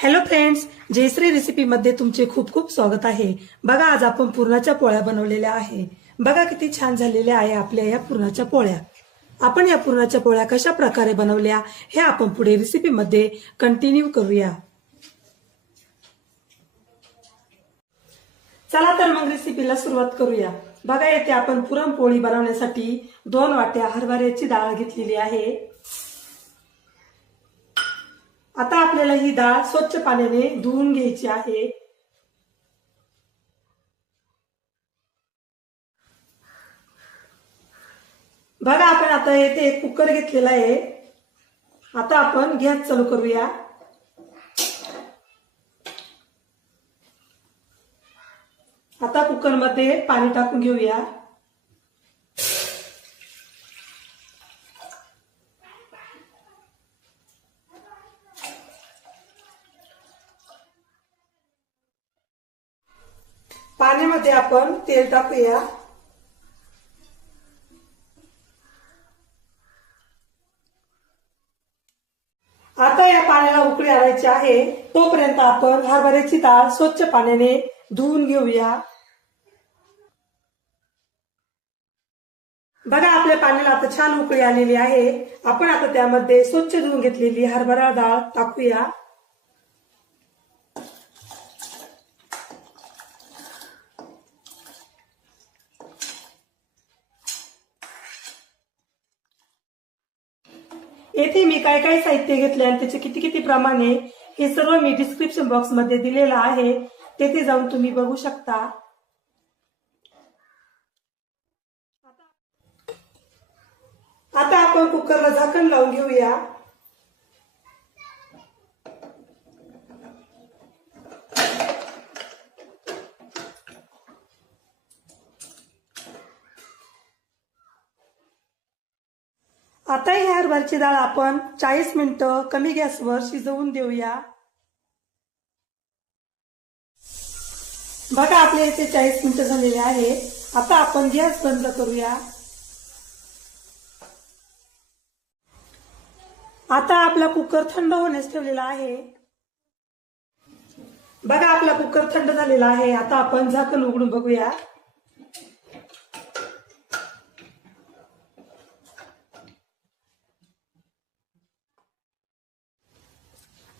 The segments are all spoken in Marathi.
हॅलो फ्रेंड्स, जयश्री रेसिपी मध्ये तुमचे खूप खूप स्वागत आहे। बघा, आज आपण पुरणाच्या पोळ्या बनवलेल्या आहे। बघा किती छान झालेल्या आहे आपल्या या पुरणाच्या पोळ्या। आपण या पुरणाच्या पोळ्या कशा प्रकारे बनवल्या हे आपण पुढे रेसिपी मध्ये कंटिन्यू करूया। चला तर मग रेसिपीला सुरुवात करूया। बघा, येथे आपण पुरणपोळी बनवण्यासाठी 2 वाट्या हरभऱ्याची डाळ घेतलेली आहे। आता आपल्याला ही डाळ स्वच्छ पाण्याने धुवून घ्यायची आहे। बघा, आपण आता येथे एक कुकर घेतलेला आहे। आता आपण गॅस चालू करूया। आता कुकर मध्ये पाणी टाकून घेऊया। पाण्यामध्ये आपण तेल टाकूया। आता या पाण्याला उकळी आणायची आहे, तोपर्यंत आपण हरभऱ्याची डाळ स्वच्छ पाण्याने धुवून घेऊया। बघा, आपल्या पाण्याला आता छान उकळी आलेली आहे। आपण आता त्यामध्ये स्वच्छ धुवून घेतलेली हरभरा डाळ टाकूया। येथे मी काय काय साहित्य घेतले आणि त्याचे किती किती प्रमाण आहे हे सर्व मी डिस्क्रिप्शन बॉक्स मध्ये दिलेलं आहे, तेथे जाऊन तुम्ही बघू शकता। आता आपण कुकरला झाकण लावून घेऊया। आता ही हरभऱ्याची डाळ आपण 40 मिनिटं कमी गॅसवर शिजवून देऊया। बघा, आपल्या इथे 40 मिनिटं झालेले आहे। आता आपण गॅस बंद करूया। आता आपला कुकर थंड होण्यास ठेवलेला आहे। बघा, आपला कुकर थंड झालेला आहे। आता आपण झाकण उघडून बघूया।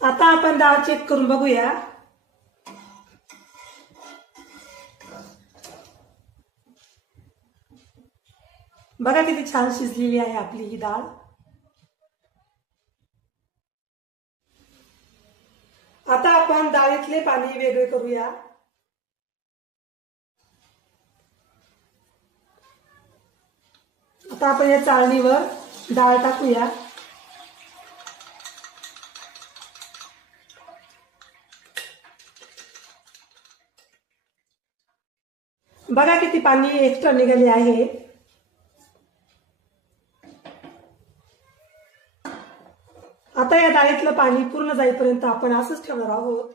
आता आपण डाळ चेक करून बघूया। बघा, किती छान शिजलेली आहे आपली ही डाळ। आता आपण डाळीतले पाणी वेगळे करूया। आता आपण या चाळणीवर डाळ टाकूया। बघा, किती पाणी एक्स्ट्रा निघाले आहे। आता या डाळीतलं पाणी पूर्ण जाईपर्यंत आपण असंच ठेवणार आहोत।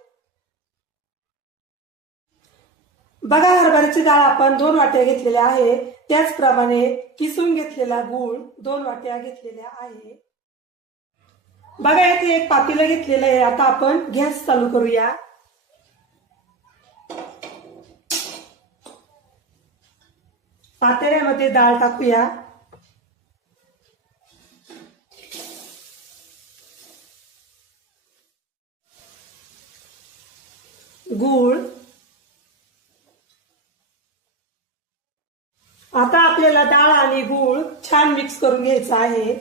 बघा, हरभऱ्याची डाळ आपण 2 वाट्या घेतलेल्या आहे। त्याचप्रमाणे किसून घेतलेला गूळ 2 वाट्या घेतलेल्या आहे। बघा, येथे एक पातेलं घेतलेलं आहे। आता आपण गॅस चालू करूया। पातेल्यामध्ये डाळ टाकूया। गूळ, आता आपल्याला डाळ आणि गूळ छान मिक्स करून घ्यायचा आहे।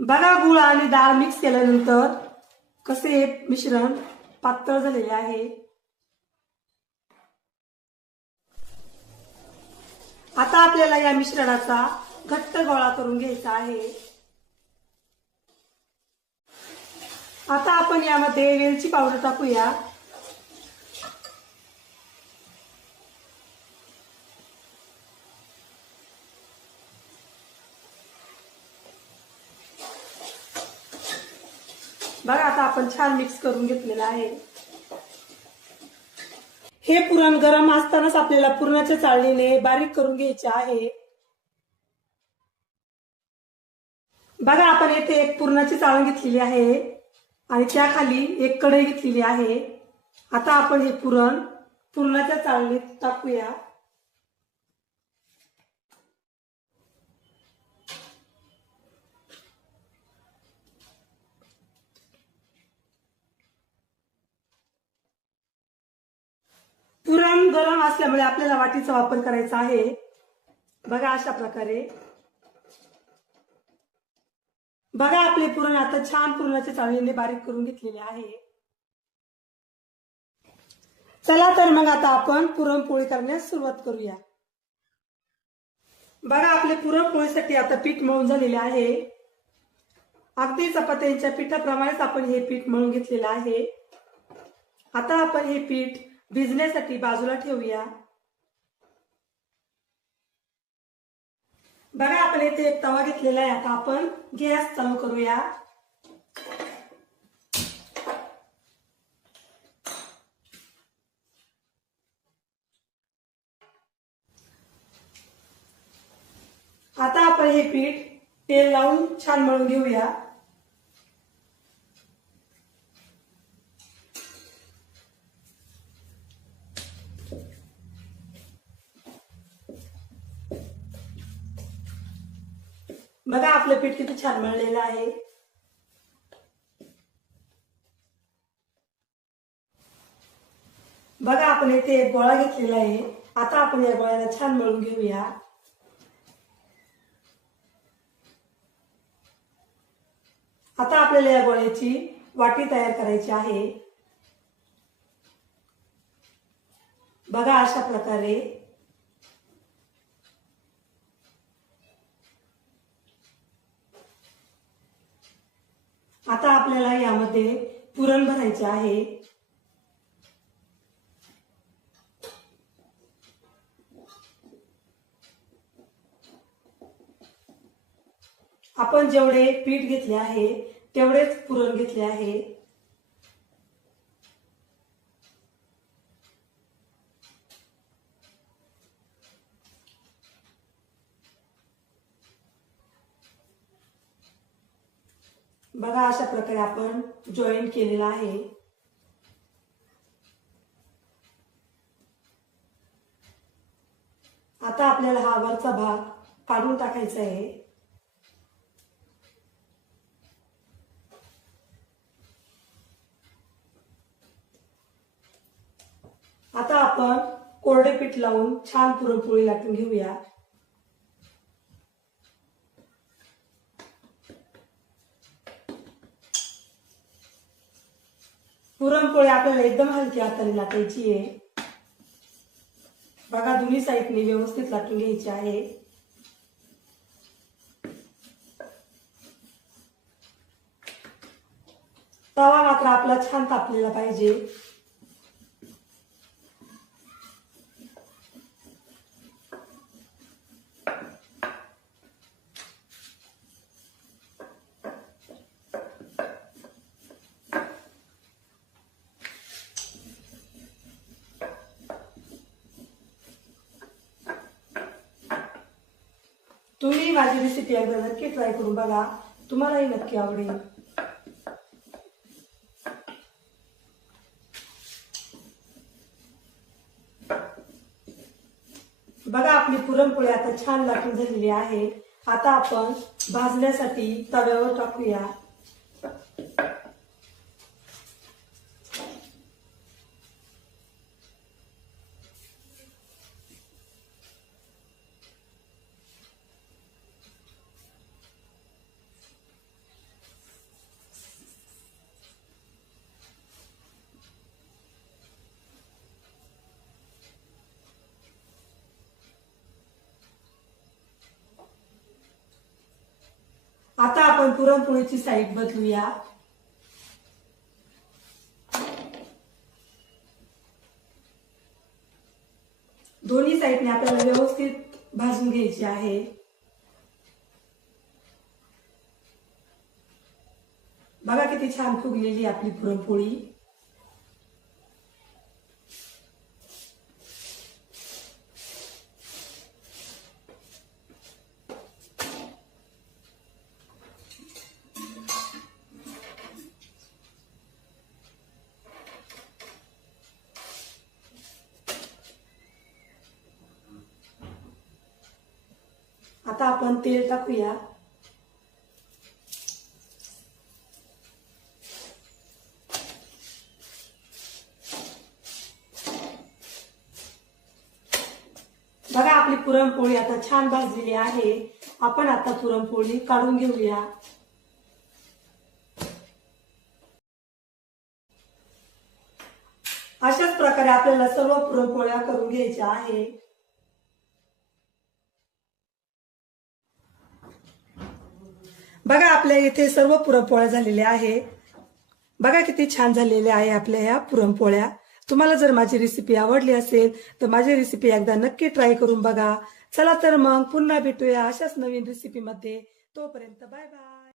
बघा, गूळ आणि डाळ मिक्स केल्यानंतर कसे मिश्रण पातळ झालेले आहे। आता आपल्याला या मिश्रणाचा घट्ट गोळा करून घ्यायचा आहे। आता आपण यामध्ये वेलची पावडर टाकूया। बघा आता आपण छान मिक्स करून घेतलेलं आहे। हे पुरण गरम असतानाच आपल्याला पुरणाच्या चाळणीने बारीक करून घ्यायचे आहे। बघा आपण येथे एक पुरणाची चाळण घेतलेली आहे आणि त्याखाली एक कढई घेतलेली आहे। आता आपण हे पुरणाच्या चाळणीत टाकूया। पुरण गरम असल्यामुळे आपल्याला वाटीचा वापर करायचा आहे। बघा अशा प्रकारे। बघा आपले पुरण आता छान पुरणाच्या चाळणीने बारीक करून घेतलेले आहे। चला तर मग आता आपण पुरणपोळी करण्यास सुरुवात करूया। बघा आपले पुरणपोळीसाठी आता पीठ मळून झालेले आहे। अगदी चपात्यांच्या पिठाप्रमाणेच आपण हे पीठ मळून घेतलेलं आहे। आता आपण हे पीठ भिजण्यासाठी बाजूला ठेवूया। बघा आपण इथे एक तवा घेतलेला आहे। आता आपण गॅस चालू करूया। आता आपण हे पीठ तेल लावून छान मळून घेऊया। बघा आपलं पीठ किती छान मळलेलं आहे। बघा आपण इथे एक गोळा घेतलेला आहे। आता आपण या गोळ्याला छान मळून घेऊया। आता आपल्याला या गोळ्याची वाटी तयार करायची आहे। बघा अशा प्रकारे। आता आपल्याला यामध्ये पुरण भरायचे आहे। आपण जेवढे पीठ घेतले आहे तेवढेच पुरण घेतले आहे। बघा अशा प्रकारे आपण जॉईन केलेला आहे। आता आपल्याला हा वरचा भाग काढून टाकायचा आहे। आता आपण कोरडे पीठ लावून छान पुरणपोळी लाटून घेऊया। पुरणपोळी आपल्याला एकदम हलकी हाताने लाटायची आहे। बघा दोन्ही साईडने व्यवस्थित लाटून घ्यायची आहे। तवा मात्र आपला छान तापलेला पाहिजे। तुम्ही माझी रेसिपी एकदा नक्की ट्राय करून बघा, तुम्हालाही नक्की आवडेल। बघा आपली पुरणपोळी आता छान लाटून झालेली आहे। आता आपण भाजण्यासाठी तव्यावर टाकूया। आता आपण पुरणपोळीची साईड बदलूया। दोन्ही साईडने आपल्याला व्यवस्थित भाजून घ्यायची आहे। बघा किती छान फुगलेली आपली पुरणपोळी. आता आपण तेल टाकूया. बघा आपली पुरणपोळी आता छान भाजलेली आहे. आपण आता पुरणपोळी काढून घेऊया. अशाच प्रकारे आपल्याला सर्व पुरणपोळ्या करून घ्यायच्या आहे. बघा आपल्या इथे सर्व पुरणपोळ्या झालेल्या आहे. बघा किती छान झालेल्या आहे आपल्या या पुरणपोळ्या. तुम्हाला जर माझी रेसिपी आवडली असेल तर माझी रेसिपी एकदा नक्की ट्राय करून बघा. चला तर मग पुन्हा भेटूया अशाच नवीन रेसिपीमध्ये. तोपर्यंत बाय बाय.